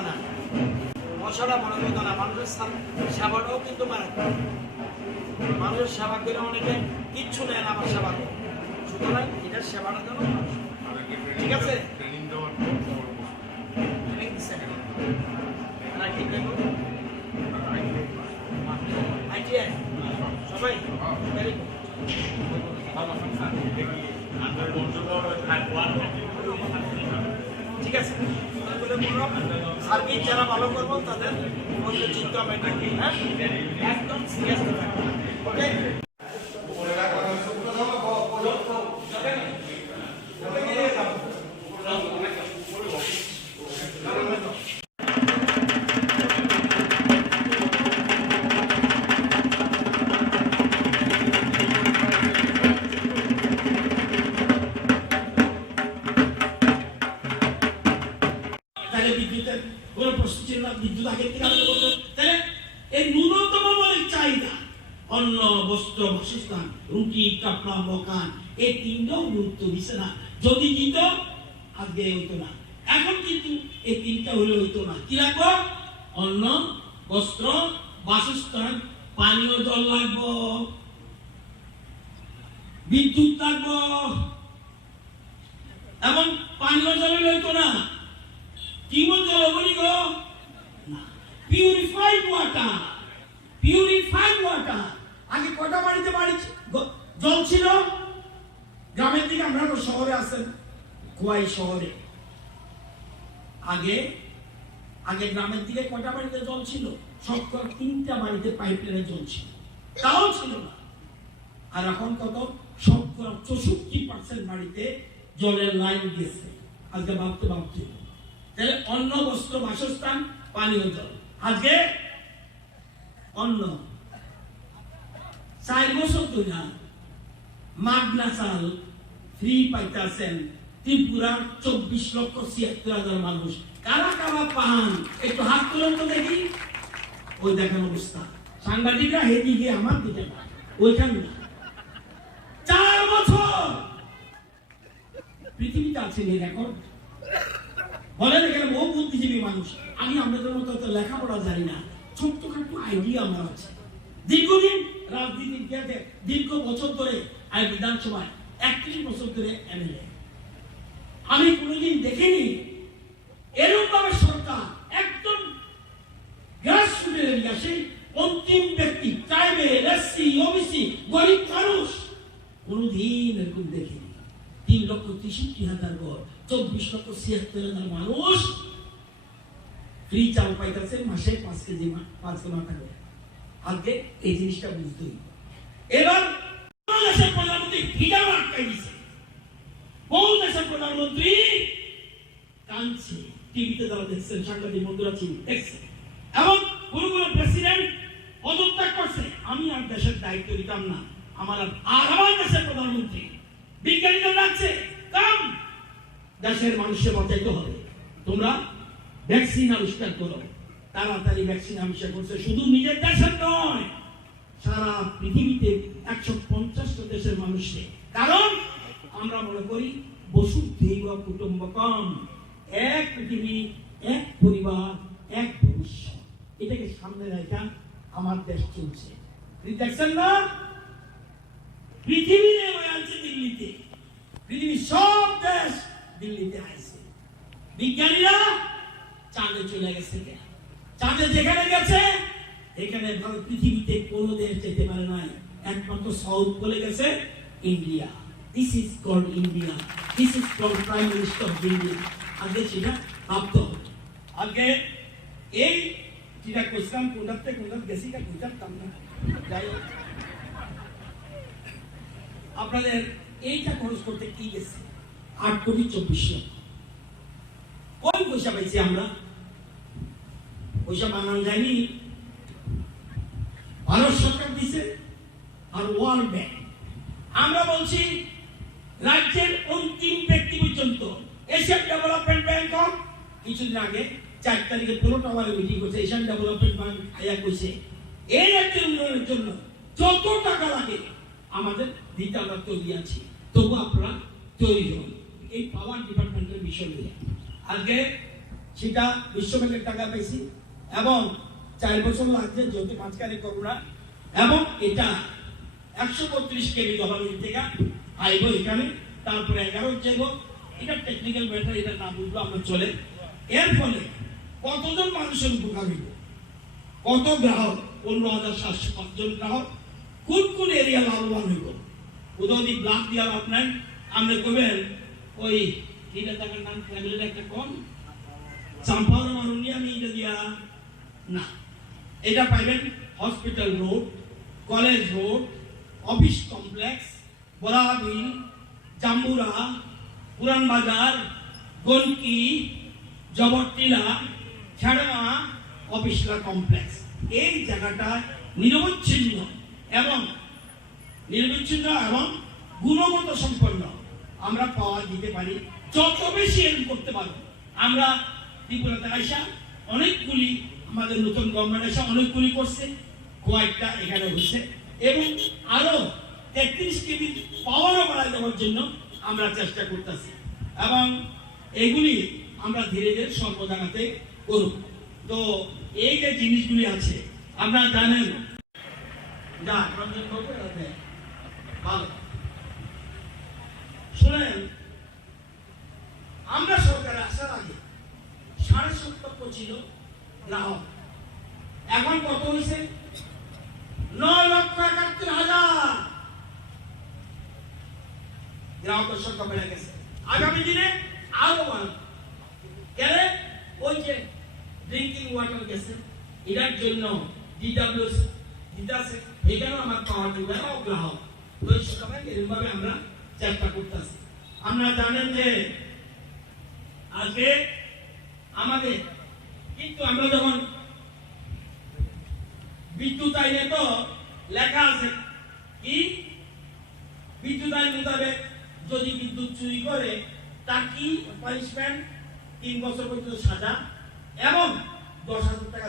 কথা না, মশাটা বড় কথা না, মানুষের সেবাটাও কিন্তু মারাত্মক। মানুষের সেবা করে অনেকে কিচ্ছু নেয় না, আমার সেবা করে। সুতরাং এটার সেবাটা যেন ঠিক আছে। সবাই ঠিক আছে, সার্ভিস যারা ভালো করবো তাদের মধ্যে চিন্তা হবে, হ্যাঁ একদম সিরিয়াস ওকে। অন্ন, বস্ত্র, বাসস্থান, রুটি, কাপড়, মকান, এই তিনটাও গুরুত্ব দিছে না। যদি দিত আজকে হইতো না। এখন কিন্তু এই তিনটা হলে হইতো না। কি রাখবো? অন্ন, বস্ত্র, বাসস্থান, পানীয় জল লাগবো, বিদ্যুৎ লাগবো। এবং পানীয় জল হইতো না, কি বলতো বলি গো, পিউরিফাইড ওয়াটার। পিউরিফাইড ওয়াটার আগে কটা বাড়িতে জল ছিল? গ্রামের দিকে, আমরা তো শহরে আছেন, খোয়াই শহরে। আগে আগে গ্রামের দিকে কটা বাড়িতে জল ছিল? শতকরা 3টা বাড়িতে পাইপলাইনে জল ছিল, তাও ছিল না। আর এখন কত? শতকরা 64% বাড়িতে জলের লাইন গেছে। আজকে ভাবতে ভাবতে তাহলে অন্ন, বস্ত্র, বাসস্থান, পানীয় জল। আজকে অন্ন 4 বছর ধরে মাগনা চাল ফ্রি পাইতেছেন ত্রিপুরার 24,76,000 মানুষ। কারা কারা পান একটু হাত তুলেন তো দেখি। ওই দেখেন অবস্থা, সাংবাদিকরা হেদিকে আমার দিকে না, ওইখান না। 4 বছর পৃথিবীতে আছে এই রেকর্ড। বলেন এখানে বহু বুদ্ধিজীবী মানুষ, আমি আপনাদের মতো লেখাপড়া জানি না, ছোট্টখাটো আইডিয়া আমার আছে। দীর্ঘদিন রাজনীতির ইতিহাসে দীর্ঘ বছর ধরে আমি বিধানসভায় 31 বছর ধরে এমএলএ। আমি কোনোদিন দেখিনি এরকম ভাবে সরকার একজন গ্রাসরুটের এরিয়া, সেই অন্তিম ব্যক্তি, ট্রাইবেল, এসসি, ওবিসি, গরিব মানুষ, কোনোদিন এরকম দেখিনি। 3,63,000 ঘর, 24,76,000 মানুষ ফ্রি চাল পাইতেছে, মাসে 5 কেজি মাথা করে। আজকে এই জিনিসটা বুঝতে হবে। এবার বাংলাদেশের প্রধানমন্ত্রী ভিড়া আটকাই দিচ্ছে, বহু দেশের প্রধানমন্ত্রী কাঁদছে, টিভিতে যারা দেখছেন, সাংবাদিক বন্ধুরা দেখছেন। এবং কোন কোন প্রেসিডেন্ট পদত্যাগ করছে। আমি আর দেশের দায়িত্ব দিতাম না, আমার দেশের প্রধানমন্ত্রী বিজ্ঞানীদের ডাকছে, কাম দেশের মানুষের বাঁচাইতে হবে, তোমরা ভ্যাকসিন আবিষ্কার করো। তাড়াতাড়ি ভ্যাকসিন আবিষ্কার করছে, শুধু নিজের দেশের নয়, সারা পৃথিবীতে 150টা দেশের মানুষকে। কারণ আমরা মনে করি বসুধৈব কুটুম্বকম, এক পৃথিবী, এক পরিবার, এক ভবিষ্যৎ। এটাকে সামনে রেখে আমার দেশ চলছে। দেখছেন না, পৃথিবী আছে দিল্লিতে, পৃথিবীর সব দেশ দিল্লিতে আছে। বিজ্ঞানীরা চাঁদে চলে গেছে। চাঁদে যেখানে গেছে এখানে ভারত পৃথিবীতে কোনো দেশ যেতে পারে নাই, একমাত্র সাউথ বলে গেছে India. This is called India, this is called prime minister of India. আগে সেটা ভাবতে হবে। আগে এই যেটা কইছিলাম, কোনটাতে কোনটাতে গেছি তা বুঝতাম না। যাই হোক, আপনাদের এইটা খরচ করতে কি গেছে 8,24,00,000। কোন পয়সা পাইছি আমরা? পয়সা বানানো যায়নি, ভারত সরকার দিছে আর ওয়ার্ল্ড ব্যাংক। আমরা বলছি রাজ্যের অন্তিম ব্যক্তি পর্যন্ত এশিয়ান ডেভেলপমেন্ট ব্যাংক কিছুদিন আগে 4 তারিখে 15 টাওয়ারে মিটিং করছে। এশিয়ান ডেভেলপমেন্ট ব্যাংক আয়া কইছে এই রাজ্যের উন্নয়নের জন্য যত টাকা লাগে আমাদের দিতে আমরা তৈরি আছি, তবু আপনারা তৈরি হন। এই পাওয়ার ডিপার্টমেন্টের বিষয় নিয়ে আজকে সেটা বিশ্বব্যাংকের টাকা পেয়েছি এবং 4 বছর লাগছে যেহেতু মাঝখানে করোনা, এবং এটা 132 কেবি গভর্নমেন্ট থেকে আইব এখানে, তারপরে 11 যাব। এটা টেকনিক্যাল ম্যাটার, এটা না বুঝলো আমরা চলে। এর ফলে কতজন মানুষের উপকার হইব, কত গ্রাহক, 15,705 জন গ্রাহক কোন কোন এরিয়া লাভবান হইব। উদয়দ্বীপ ব্লক দিয়া লাভ নাই, আমরা কবেন ওই এটা টাকার নাম ফ্যামিলির একটা কম চাম্পার মানুষ আমি এটা দিয়া না। এটা পাইবেন hospital road, college road, office complex, Barbil, Jambura, Puran বাজার, গনকি, জবরটিলা, ছেড়মা অফিসলা কমপ্লেক্স। এই জায়গাটা নিরবচ্ছিন্ন এবং গুণগত সম্পন্ন আমরা পাওয়া দিতে পারি। যত বেশি এরকম করতে পারবো আমরা। ত্রিপুরাতে আইসা অনেকগুলি, আমাদের নতুন গভর্নমেন্ট এসে অনেকগুলি করছে, কয়েকটা এখানে হচ্ছে, এবং আরো 33 কেবি পাওয়ারও বাড়াই দেওয়ার জন্য আমরা চেষ্টা করতেছি, এবং এগুলি আমরা ধীরে ধীরে সর্ব জায়গাতে করব। তো এই যে জিনিসগুলি আছে আপনারা জানেন, যা রঞ্জন বাবু ভালো শুনেন, আমরা সরকারে আসার আগে 7.5 ছিল গ্রাহক, এখন কত হয়েছে? 9,71,000 গ্রাহকের সংখ্যা বেড়ে গেছে। আগামী দিনে আরো বাড়বে। কেন? ওই যে ড্রিঙ্কিং ওয়াটার গেছে, এটার জন্য ডিডব্লিউএস দিতেছে, এখানেও আমার পাওয়ার দিবে গ্রাহক। ওই সময় এরকমভাবে আমরা চেষ্টা করতেছি। আপনারা জানেন যে আজকে আমাদের কিন্তু আমরা যখন বিদ্যুৎ আইনে তো লেখা আছে কি, বিদ্যুৎ আইন মোতাবেক যদি বিদ্যুৎ চুরি করে তার কি পানিশমেন্ট, 3 বছর পর্যন্ত সাজা এবং 10,000 টাকা